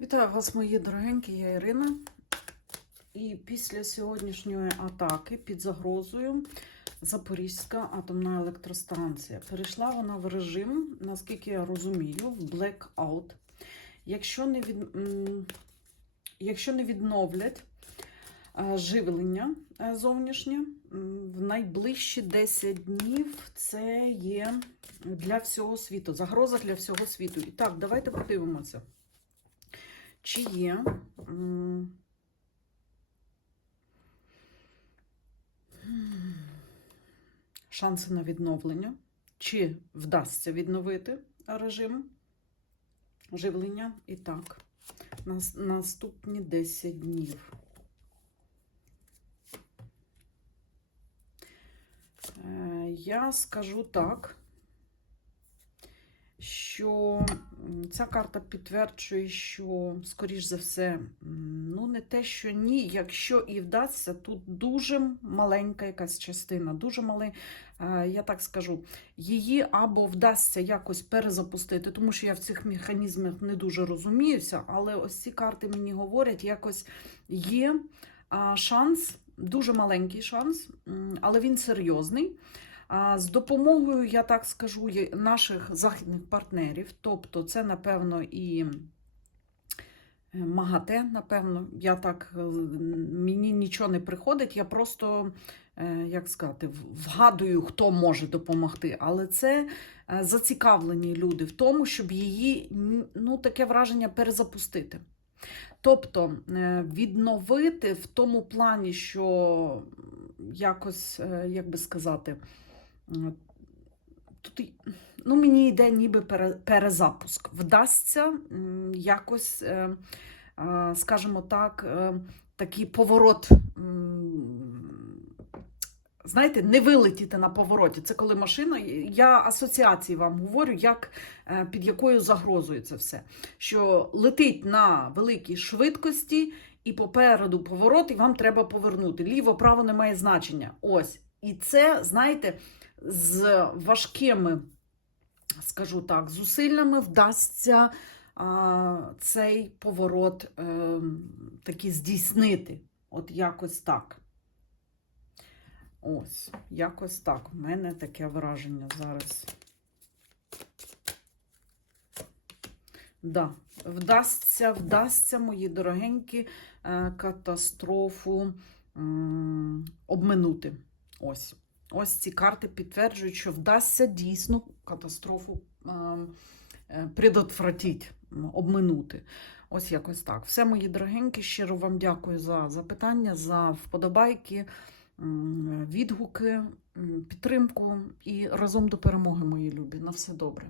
Вітаю вас, мої дорогенькі, я Ірина. І після сьогоднішньої атаки під загрозою Запорізька атомна електростанція. Перейшла вона в режим, наскільки я розумію, в blackout. Якщо не, від... Якщо не відновлять е, живлення е, зовнішнє, в найближчі 10 днів це є для всього світу, загроза для всього світу. І так, давайте подивимося. Чи є шанси на відновлення? Чи вдасться відновити режим живлення? І так, нас- наступні 10 днів. Е, Я скажу так, що ця карта підтверджує, що, скоріш за все, ну не те, що ні, якщо і вдасться, тут дуже маленька якась частина, дуже малий, е, я так скажу, її або вдасться якось перезапустити, тому що я в цих механізмах не дуже розуміюся, але ось ці карти мені говорять, якось є шанс, дуже маленький шанс, але він серйозний. З допомогою, я так скажу, наших західних партнерів, тобто це, напевно, і е, МАГАТЕ, напевно, я так, е, мені нічого не приходить, я просто, е, як сказати, вгадую, хто може допомогти. Але це зацікавлені люди в тому, щоб її, ну, таке враження, перезапустити. Тобто відновити в тому плані, що якось, як би сказати, Тут ну, мені йде ніби перезапуск. Вдасться якось, е, е, скажімо так, е, такий поворот. Знаєте, не вилетіти на повороті. Це коли машина. Я асоціації вам говорю, як, під якою загрозою це все. Що летить на великій швидкості, і попереду поворот, і вам треба повернути. Ліво, право не має значення. Ось. І це, знаєте, з важкими, скажу так, зусиллями вдасться а, цей поворот е, таки здійснити. От якось так. Ось, якось так. У мене таке враження зараз. Да, вдасться, вдасться, мої дорогенькі, е, катастрофу обминути. Ось. Ось ці карти підтверджують, що вдасться дійсно катастрофу ем, е, предотвратити, обминути. Ось якось так. Все, мої дорогенькі, щиро вам дякую за запитання, за вподобайки, відгуки, підтримку і разом до перемоги, мої любі. На все добре.